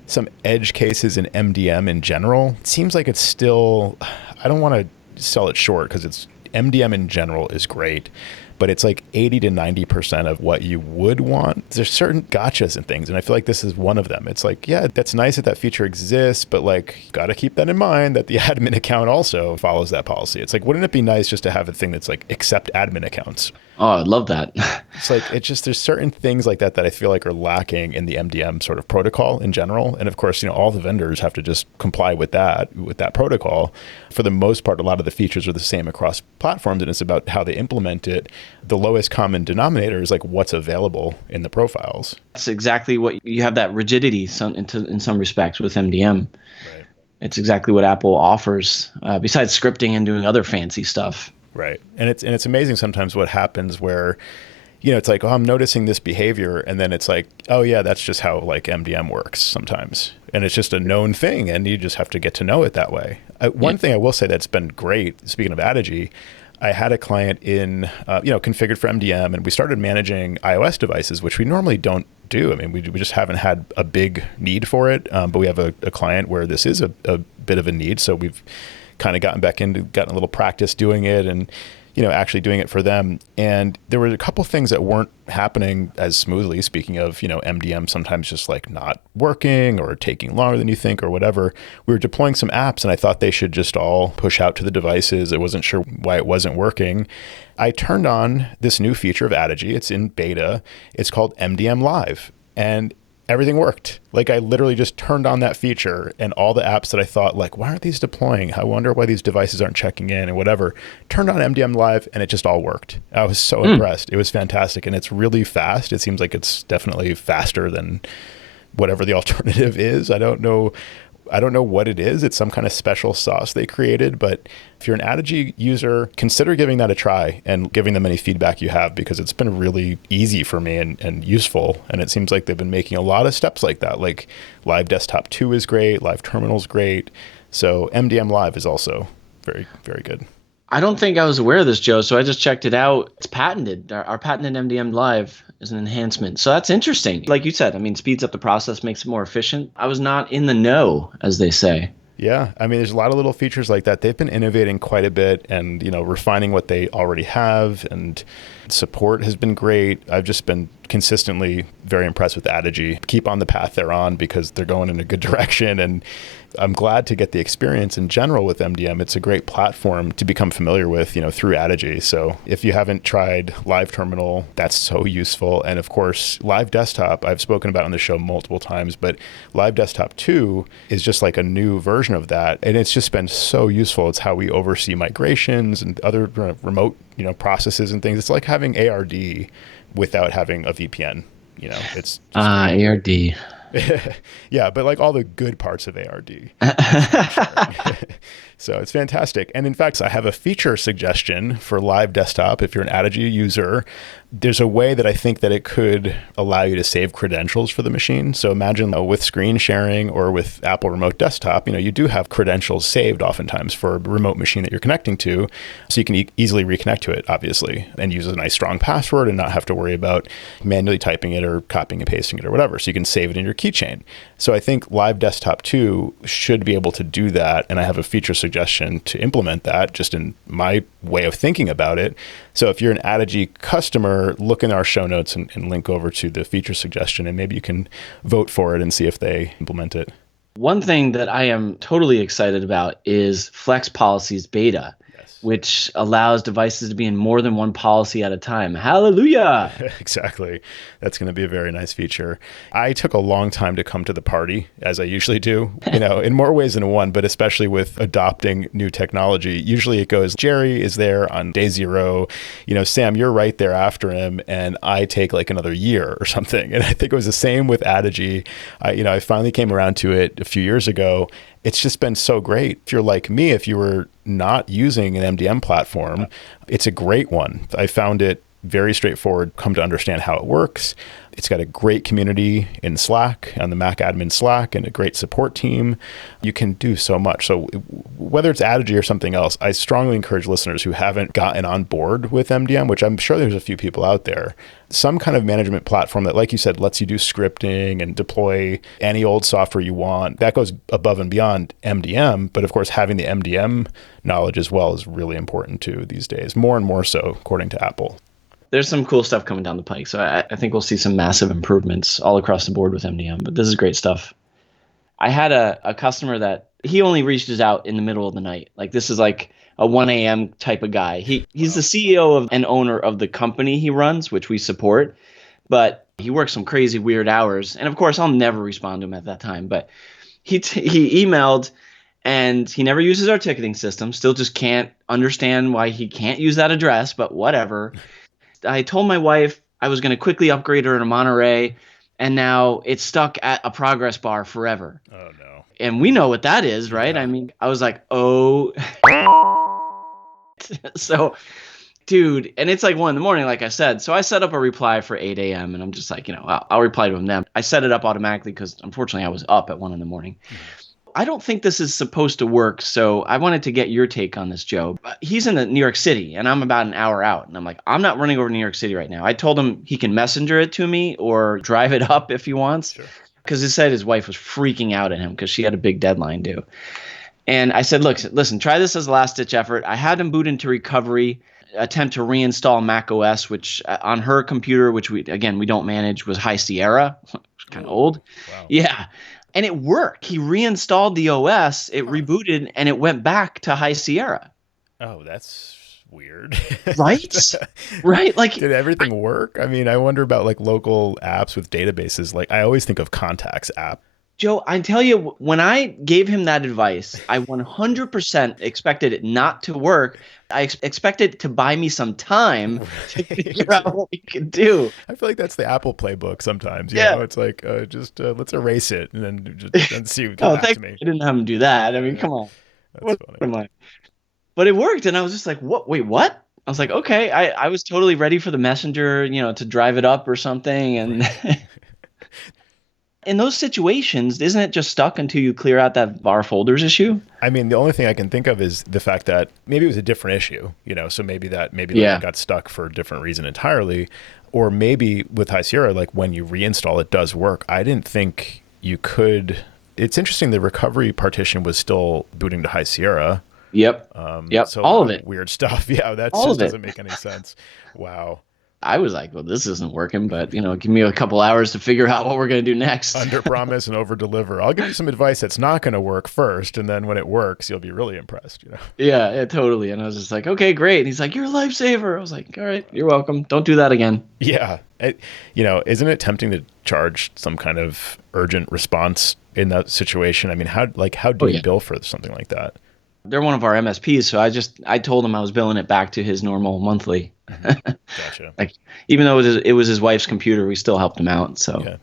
some edge cases in MDM in general. It seems like it's still, I don't want to sell it short because it's MDM in general is great, but it's like 80 to 90% of what you would want. There's certain gotchas and things, and I feel like this is one of them. It's like, yeah, that's nice that feature exists, but like, got to keep that in mind that the admin account also follows that policy. It's like, wouldn't it be nice just to have a thing that's like, accept admin accounts? Oh, I'd love that. It's like, there's certain things like that I feel like are lacking in the MDM sort of protocol in general. And of course, all the vendors have to just comply with that protocol. For the most part, a lot of the features are the same across platforms, and it's about how they implement it. The lowest common denominator is like what's available in the profiles. That's exactly what you have, that rigidity in some respects with MDM. Right. It's exactly what Apple offers, besides scripting and doing other fancy stuff. Right. And it's amazing sometimes what happens where, it's like, oh, I'm noticing this behavior. And then it's like, oh, yeah, that's just how like MDM works sometimes. And it's just a known thing. And you just have to get to know it that way. One thing I will say that's been great, speaking of Addigy, I had a client configured for MDM, and we started managing iOS devices, which we normally don't do. I mean, we just haven't had a big need for it. But we have a client where this is a bit of a need. So we've kind of gotten a little practice doing it and, actually doing it for them. And there were a couple things that weren't happening as smoothly. Speaking of, MDM sometimes just like not working or taking longer than you think or whatever. We were deploying some apps and I thought they should just all push out to the devices. I wasn't sure why it wasn't working. I turned on this new feature of Addigy. It's in beta. It's called MDM Live. And everything worked. Like I literally just turned on that feature and all the apps that I thought like, why aren't these deploying? I wonder why these devices aren't checking in and whatever. Turned on MDM Live and it just all worked. I was so impressed. It was fantastic. And it's really fast. It seems like it's definitely faster than whatever the alternative is. I don't know what it is. It's some kind of special sauce they created, but if you're an Addigy user, consider giving that a try and giving them any feedback you have, because it's been really easy for me and useful. And it seems like they've been making a lot of steps like that. Like Live Desktop 2 is great. Live Terminal is great. So MDM Live is also very, very good. I don't think I was aware of this, Joe, so I just checked it out. It's patented. Our patented MDM Live is an enhancement. So that's interesting. Like you said, I mean, speeds up the process, makes it more efficient. I was not in the know, as they say. Yeah. I mean, there's a lot of little features like that. They've been innovating quite a bit and, refining what they already have, and support has been great. I've just been consistently very impressed with Addigy. Keep on the path they're on because they're going in a good direction. And I'm glad to get the experience in general with MDM. It's a great platform to become familiar with, through Addigy. So if you haven't tried Live Terminal, that's so useful. And of course, Live Desktop, I've spoken about on the show multiple times, but Live Desktop 2 is just like a new version of that. And it's just been so useful. It's how we oversee migrations and other remote, processes and things. It's like having ARD without having a VPN. It's just ARD. Yeah, but like all the good parts of ARD. So it's fantastic. And in fact, I have a feature suggestion for Live Desktop. If you're an Addigy user, there's a way that I think that it could allow you to save credentials for the machine. So imagine with screen sharing or with Apple Remote Desktop, you do have credentials saved oftentimes for a remote machine that you're connecting to. So you can easily reconnect to it, obviously, and use a nice strong password and not have to worry about manually typing it or copying and pasting it or whatever. So you can save it in your keychain. So I think Live Desktop 2 should be able to do that. And I have a feature suggestion to implement that just in my way of thinking about it. So if you're an Addigy customer, look in our show notes and link over to the feature suggestion, and maybe you can vote for it and see if they implement it. One thing that I am totally excited about is Flex Policies Beta, which allows devices to be in more than one policy at a time. Hallelujah! Exactly. That's going to be a very nice feature. I took a long time to come to the party, as I usually do, in more ways than one, but especially with adopting new technology. Usually it goes, Jerry is there on day 0, Sam, you're right there after him, and I take like another year or something. And I think it was the same with Addigy. I finally came around to it a few years ago. It's just been so great. If you're like me, if you were not using an MDM platform, it's a great one. I found it very straightforward, come to understand how it works. It's got a great community in Slack, on the Mac admin Slack, and a great support team. You can do so much. So whether it's Addigy or something else, I strongly encourage listeners who haven't gotten on board with MDM, which I'm sure there's a few people out there, some kind of management platform that, like you said, lets you do scripting and deploy any old software you want. That goes above and beyond MDM. But of course, having the MDM knowledge as well is really important too these days, more and more so, according to Apple. There's some cool stuff coming down the pike. So I think we'll see some massive improvements all across the board with MDM, but this is great stuff. I had a customer that he only reaches out in the middle of the night. Like this is like a 1 a.m. type of guy. He's the CEO of and owner of the company he runs, which we support, but he works some crazy weird hours. And of course, I'll never respond to him at that time, but he emailed and he never uses our ticketing system. Still just can't understand why he can't use that address, but whatever. I told my wife I was going to quickly upgrade her to Monterey, and now it's stuck at a progress bar forever. Oh, no. And we know what that is, right? Yeah. I mean, I was like, oh. So, dude, and it's like 1 a.m, like I said. So I set up a reply for 8 a.m., and I'm just like, I'll reply to him then. I set it up automatically because, unfortunately, I was up at 1 a.m. Mm-hmm. I don't think this is supposed to work, so I wanted to get your take on this, Joe. He's in New York City, and I'm about an hour out. And I'm like, I'm not running over to New York City right now. I told him he can messenger it to me or drive it up if he wants. Because he said his wife was freaking out at him because she had a big deadline due. And I said, look, listen, try this as a last-ditch effort. I had him boot into recovery, attempt to reinstall Mac OS, which on her computer, which we don't manage, was High Sierra. It's kind of old. Wow. Yeah. And it worked. He reinstalled the OS, it rebooted, and it went back to High Sierra. Oh, that's weird. Right? Right? Like, did everything work? I mean, I wonder about like local apps with databases. Like I always think of Contacts app. Joe, I tell you, when I gave him that advice, I 100% expected it not to work. I expected to buy me some time to figure out what we could do. I feel like that's the Apple playbook sometimes. You know, it's like, let's erase it and then just see what comes back to me. I didn't have him do that. I mean, come on. That's funny. But it worked, and I was just like, what? Wait, what? I was like, okay. I was totally ready for the messenger, to drive it up or something, and... In those situations, isn't it just stuck until you clear out that var folders issue? I mean, the only thing I can think of is the fact that maybe it was a different issue, so maybe that got stuck for a different reason entirely. Or maybe with High Sierra, like when you reinstall, it does work. I didn't think you could it's interesting. The recovery partition was still booting to High Sierra. Yep. So All of it. weird stuff. Yeah, that All just of it. doesn't make any sense. Wow. I was like, well, this isn't working, but give me a couple hours to figure out what we're going to do next. Under promise and over deliver. I'll give you some advice that's not going to work first, and then when it works, you'll be really impressed. Yeah, totally. And I was just like, okay, great. And he's like, you're a lifesaver. I was like, all right, you're welcome. Don't do that again. Yeah. Isn't it tempting to charge some kind of urgent response in that situation? I mean, how do you bill for something like that? They're one of our MSPs, so I told him I was billing it back to his normal monthly. Gotcha. Like, even though it was his wife's computer, we still helped him out. So yeah,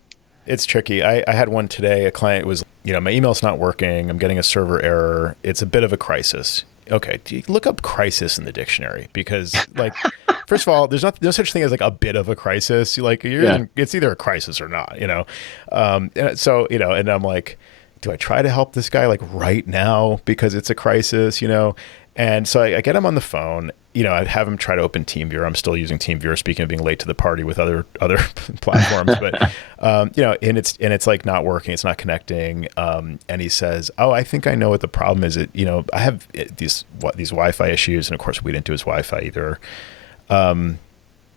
it's tricky. I had one today. A client was, my email's not working. I'm getting a server error. It's a bit of a crisis. Okay, look up crisis in the dictionary, because first of all, there's no such thing as like a bit of a crisis. It's either a crisis or not. And I'm like, do I try to help this guy like right now because it's a crisis, And so I get him on the phone, I'd have him try to open TeamViewer. I'm still using TeamViewer, speaking of being late to the party with other platforms, but, and it's like not working. It's not connecting. And he says, oh, I think I know what the problem is. I have these Wi-Fi issues. And of course we didn't do his Wi-Fi either.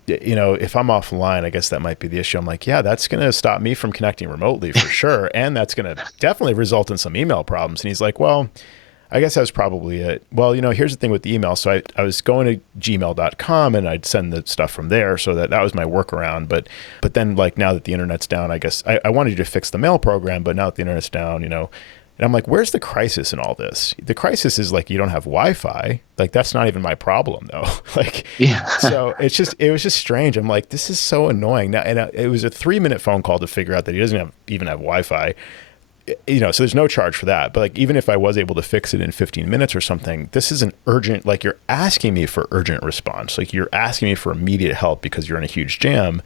If I'm offline, I guess that might be the issue. I'm like, yeah, that's going to stop me from connecting remotely for sure. And that's going to definitely result in some email problems. And he's like, well, I guess that's probably it. Well, here's the thing with the email. So I was going to gmail.com and I'd send the stuff from there. So that was my workaround. But then like now that the internet's down, I guess I wanted you to fix the mail program, but now that the internet's down, and I'm like, where's the crisis in all this? The crisis is like, you don't have Wi-Fi. Like, that's not even my problem though. So it was just strange. I'm like, this is so annoying now. And it was a 3-minute phone call to figure out that he doesn't even have Wi-Fi, so there's no charge for that. But like, even if I was able to fix it in 15 minutes or something, this is an urgent, like you're asking me for urgent response. Like you're asking me for immediate help because you're in a huge jam.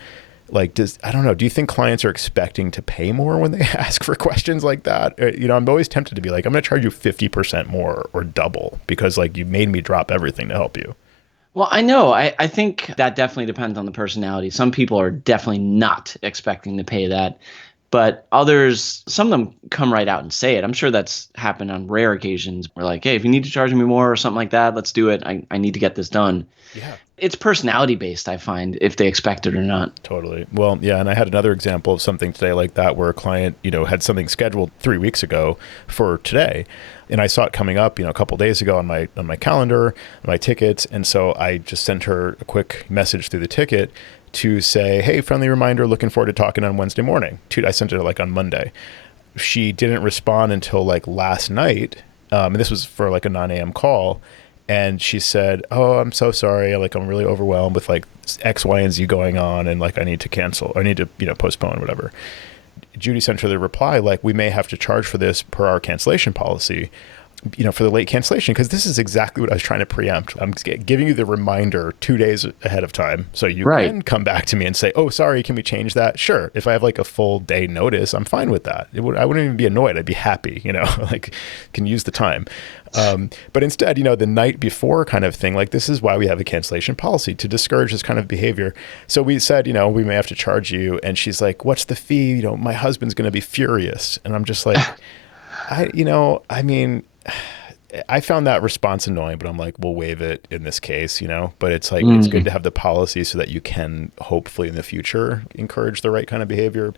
Like, I don't know. Do you think clients are expecting to pay more when they ask for questions like that? I'm always tempted to be like, I'm going to charge you 50% more or double because like you made me drop everything to help you. Well, I know. I think that definitely depends on the personality. Some people are definitely not expecting to pay that. But others, some of them come right out and say it. I'm sure that's happened on rare occasions. We're like, hey, if you need to charge me more or something like that, let's do it. I need to get this done. Yeah. It's personality based, I find, if they expect it or not. Totally. Well, yeah. And I had another example of something today like that where a client, had something scheduled 3 weeks ago for today. And I saw it coming up, a couple of days ago on my calendar, my tickets. And so I just sent her a quick message through the ticket to say, hey, friendly reminder, looking forward to talking on Wednesday morning. I sent it like on Monday. She didn't respond until like last night. And this was for like a 9 a.m. call. And she said, oh, I'm so sorry. Like, I'm really overwhelmed with like X, Y, and Z going on. And like, I need to cancel. I need to, postpone, whatever. Judy sent her the reply, like, we may have to charge for this per our cancellation policy, for the late cancellation, because this is exactly what I was trying to preempt. I'm giving you the reminder 2 days ahead of time. So you can come back to me and say, oh, sorry, can we change that? Sure. If I have like a full day notice, I'm fine with that. I wouldn't even be annoyed. I'd be happy, like can use the time. But instead, the night before kind of thing, like this is why we have a cancellation policy, to discourage this kind of behavior. So we said, we may have to charge you. And she's like, what's the fee? My husband's going to be furious. And I'm just like, I found that response annoying, but I'm like, we'll waive it in this case, but it's like, it's good to have the policy so that you can hopefully in the future encourage the right kind of behavior.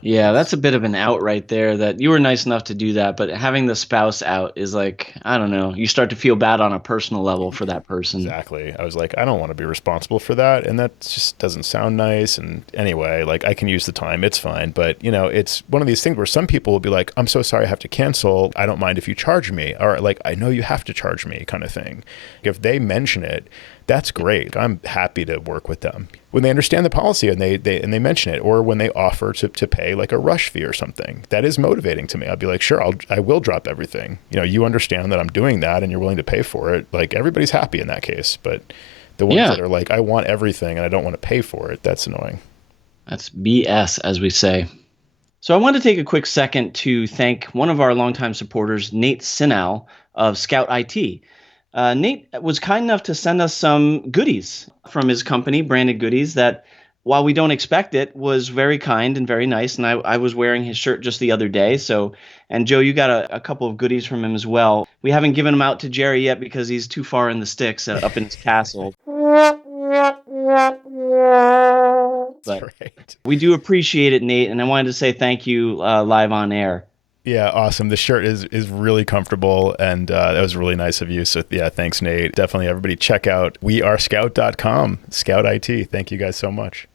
Yeah, that's a bit of an out right there, that you were nice enough to do that, but having the spouse out is like, I don't know, you start to feel bad on a personal level for that person. Exactly. I was like, I don't want to be responsible for that. And that just doesn't sound nice. And anyway, like I can use the time. It's fine. But, it's one of these things where some people will be like, I'm so sorry I have to cancel. I don't mind if you charge me. Or like, I know you have to charge me kind of thing. If they mention it, that's great. I'm happy to work with them when they understand the policy and they mention it, or when they offer to pay like a rush fee or something. That is motivating to me. I'll be like, sure, I will drop everything. You understand that I'm doing that and you're willing to pay for it. Like everybody's happy in that case. But the ones that are like, I want everything and I don't want to pay for it, that's annoying. That's BS, as we say. So I want to take a quick second to thank one of our longtime supporters, Nate Cinal of Scout IT. Nate was kind enough to send us some goodies from his company, branded goodies that while we don't expect it, was very kind and very nice. And I was wearing his shirt just the other day. So, and Joe, you got a couple of goodies from him as well. We haven't given them out to Jerry yet because he's too far in the sticks up in his castle. But right. we do appreciate it, Nate. And I wanted to say thank you live on air. Yeah, awesome. The shirt is really comfortable, and that was really nice of you. So yeah, thanks, Nate. Definitely everybody check out wearescout.com, Scout IT. Thank you guys so much.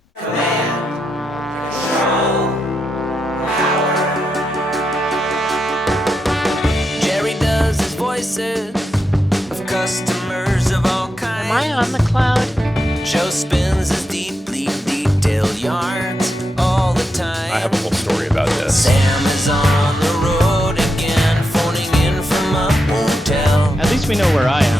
Jerry does his voices of customers of all kinds. Am I on the cloud? Joe spins his deeply detailed yarns all the time. I have a whole story about this. Sam is on the road again, phoning in from a hotel. At least we know where I am.